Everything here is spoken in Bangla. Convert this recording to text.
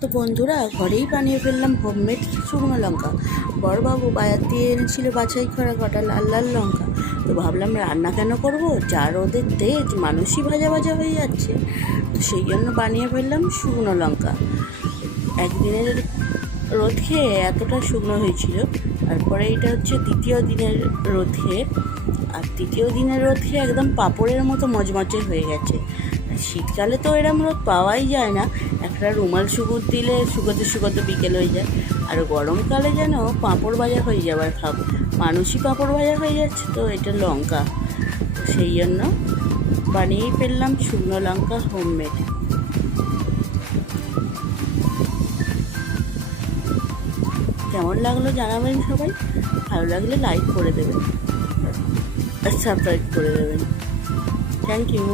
তো বন্ধুরা, ঘরেই বানিয়ে ফেললাম হোমমেড শুকনো লঙ্কা। বড়বাবু বাজার দিয়ে এনেছিল বাছাই করা কটা লাল লাল লঙ্কা। তো ভাবলাম রান্না কেন করব, যা রোদের তেজ মানুষই ভাজা ভাজা হয়ে যাচ্ছে। তো সেই জন্য বানিয়ে ফেললাম শুকনো লঙ্কা। একদিনের রোদ খেয়ে এতটা শুকনো হয়েছিল। তারপরে এটা হচ্ছে দ্বিতীয় দিনের রোদ খেয়ে, আর তৃতীয় দিনের রোদ খেয়ে একদম পাঁপড়ের মতো মচমচে হয়ে গেছে। শীতকালে তো এরম রোদ পাওয়াই যায় না, একটা রুমাল দিলে শুকোতে শুকোতে বিকেল হয়ে যায়। আর গরমকালে যেন পাঁপড় ভাজা হয়ে যাবার খাব, মানুষই পাঁপড় ভাজা হয়ে যাচ্ছে। তো এটা লঙ্কা, তো সেই জন্য বানিয়েই ফেললাম শুকনো লঙ্কা হোমমেড। কেমন লাগলো জানাবেন সবাই, ভালো লাগলে লাইক করে দেবেন আর সাবস্ক্রাইব করে দেবেন। Thank you.